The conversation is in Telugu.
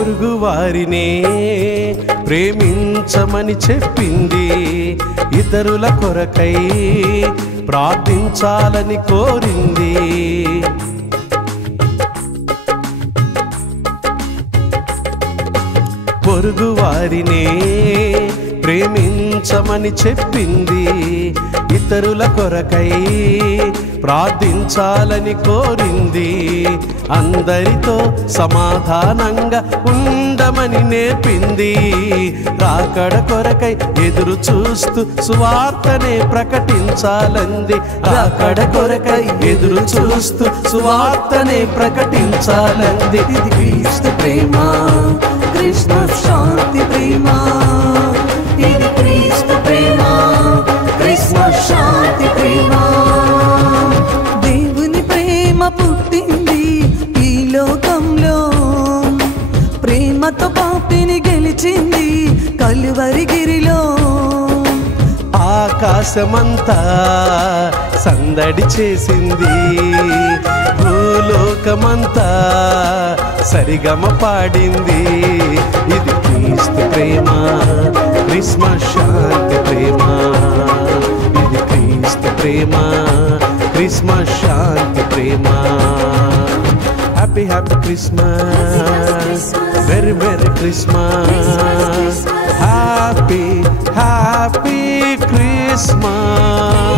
పొరుగు వారినే ప్రేమించమని చెప్పింది, ఇతరుల కొరకై ప్రార్థించాలని కోరింది. పొరుగు వారినే ప్రేమించమని చెప్పింది, ఇతరుల కొరకై ప్రార్థించాలని కోరింది. అందరితో సమాధానంగా ఉండమని నేర్పింది. రాకడ కొరకై ఎదురు చూస్తూ సువార్తనే ప్రకటించాలంది. రాకడ కొరకై ఎదురు చూస్తూ సువార్తనే ప్రకటించాలంది. ఇది క్రీస్తు ప్రేమ, క్రిస్మస్ శాంతి ప్రేమ. ఇది క్రీస్తు ప్రేమ, క్రిస్మస్ శాంతి ప్రేమ. దేవుని ప్రేమ పుట్టింది ఈ లోకంలో, ప్రేమతో పాపిని గెలిచింది కలువరి గిరిలో. ఆకాశమంతా సందడి చేసింది, భూలోకమంతా సరిగమ పాడింది. ఇది క్రీస్తు ప్రేమ, క్రిస్మస్ శాంతి ప్రేమ. ఇది క్రీస్తు ప్రేమ, క్రిస్మస్ శాంతి ప్రేమ. Happy happy Christmas, very very Christmas. Happy happy Christmas.